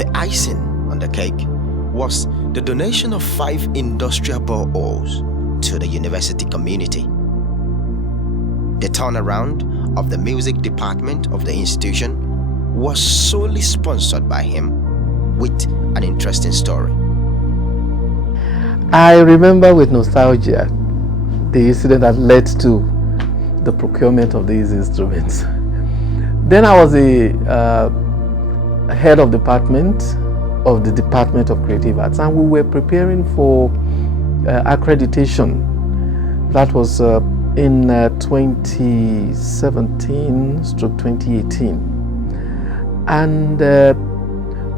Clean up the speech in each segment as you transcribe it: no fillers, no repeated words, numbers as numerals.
The icing on the cake was the donation of 5 industrial boreholes to the university community. The turnaround of the music department of the institution was solely sponsored by him, with an interesting story. I remember with nostalgia the incident that led to the procurement of these instruments. Then I was the head of department of the Department of Creative Arts, and we were preparing for accreditation. That was in 2017/2018, and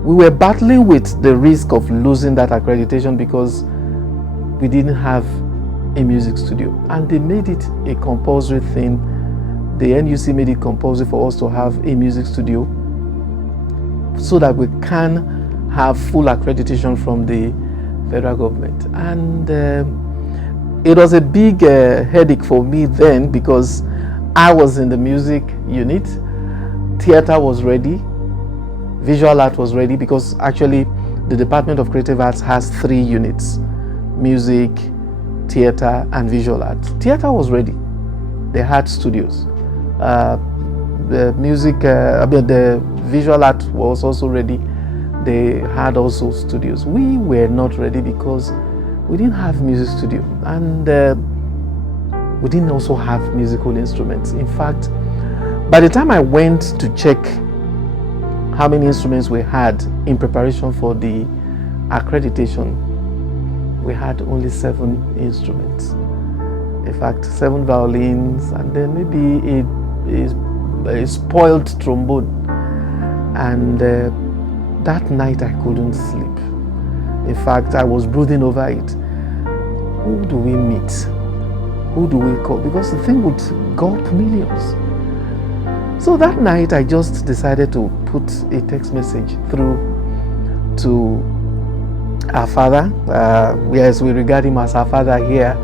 we were battling with the risk of losing that accreditation because we didn't have a music studio, and they made it a compulsory thing. The NUC made it compulsory for us to have a music studio so that we can have full accreditation from the federal government. And it was a big headache for me then, because I was in the music unit, theater was ready, visual art was ready, because actually the Department of Creative Arts has 3 units: music, theater, and visual art. Theater was ready. They had studios. The music, the visual art was also ready. They had also studios. We were not ready because we didn't have music studio, and we didn't also have musical instruments. In fact, by the time I went to check how many instruments we had in preparation for the accreditation, we had only 7 instruments. In fact, 7 violins, and then maybe a spoiled trombone. And that night I couldn't sleep. In fact, I was brooding over it. Who do we meet? Who do we call? Because the thing would gulp millions. So that night I just decided to put a text message through to our father. Yes, we regard him as our father here,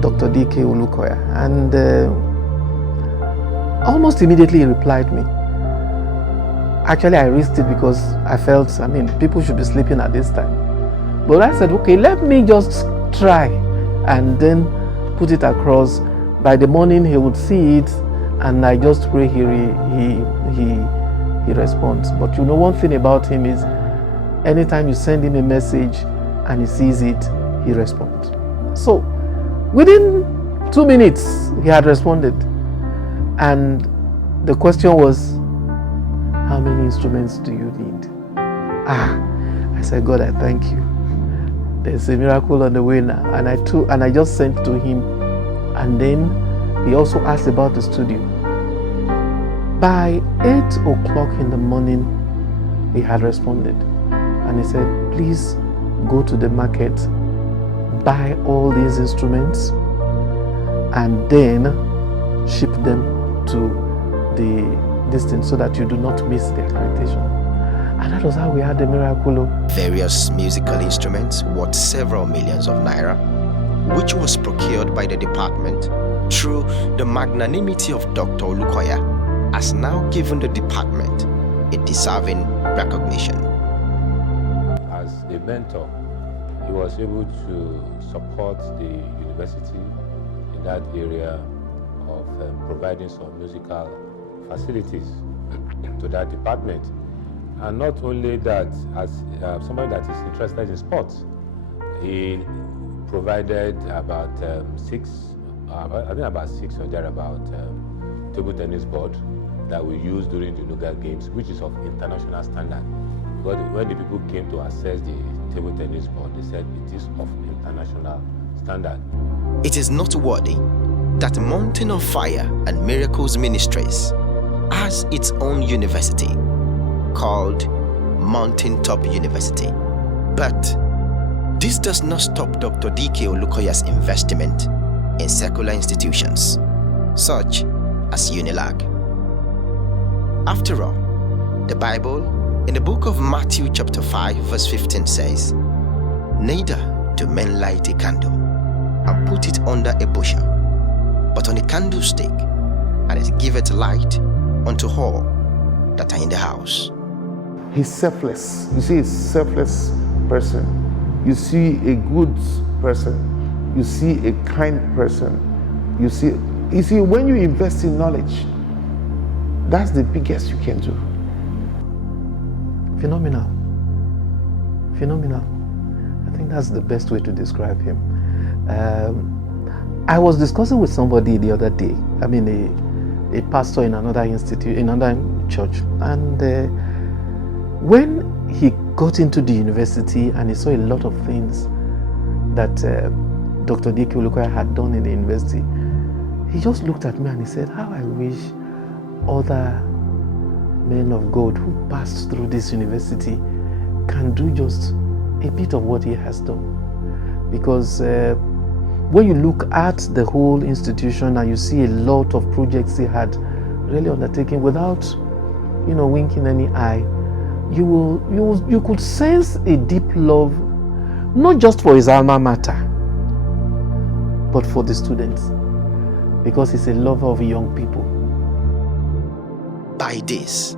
Dr. D.K. Olukoya. And almost immediately he replied me. Actually, I risked it because I felt, people should be sleeping at this time. But I said, okay, let me just try and then put it across. By the morning, he would see it, and I just pray he responds. But you know, one thing about him is, anytime you send him a message and he sees it, he responds. So within 2 minutes, he had responded. And the question was, how many instruments do you need? I said, God, I thank you. There's a miracle on the way now. And I just sent to him. And then he also asked about the studio. By 8 o'clock in the morning, he had responded. And he said, please go to the market, buy all these instruments, and then ship them to the distance so that you do not miss the accreditation. And that was how we had the miracle. Various musical instruments worth several millions of naira, which was procured by the department through the magnanimity of Dr. Olukoya, has now given the department a deserving recognition. As a mentor, he was able to support the university in that area of providing some musical facilities to that department. And not only that, as somebody that is interested in sports, he provided about 6 or thereabout table tennis board that we use during the local games, which is of international standard. Because when the people came to assess the table tennis board, they said it is of international standard. It is noteworthy that Mountain of Fire and Miracles Ministries has its own university called Mountain Top University. But this does not stop Dr. D.K. Olukoya's investment in secular institutions, such as Unilag. After all, the Bible in the book of Matthew chapter 5 verse 15 says, "Neither do men light a candle and put it under a bushel, but on a candlestick, and it giveth light unto all that are in the house." He's selfless. You see a selfless person. You see a good person. You see a kind person. You see, when you invest in knowledge, that's the biggest you can do. Phenomenal. Phenomenal. I think that's the best way to describe him. I was discussing with somebody the other day, I mean a pastor in another institute, in another church, and when he got into the university and he saw a lot of things that Dr. D.K. Olukoya had done in the university, he just looked at me and he said, how I wish other men of God who passed through this university can do just a bit of what he has done. Because when you look at the whole institution and you see a lot of projects he had really undertaken without, winking any eye, you could sense a deep love, not just for his alma mater, but for the students, because he's a lover of young people. By this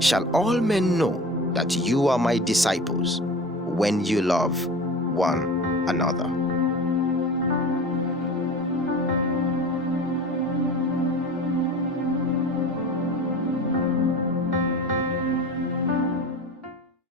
shall all men know that you are my disciples, when you love one another.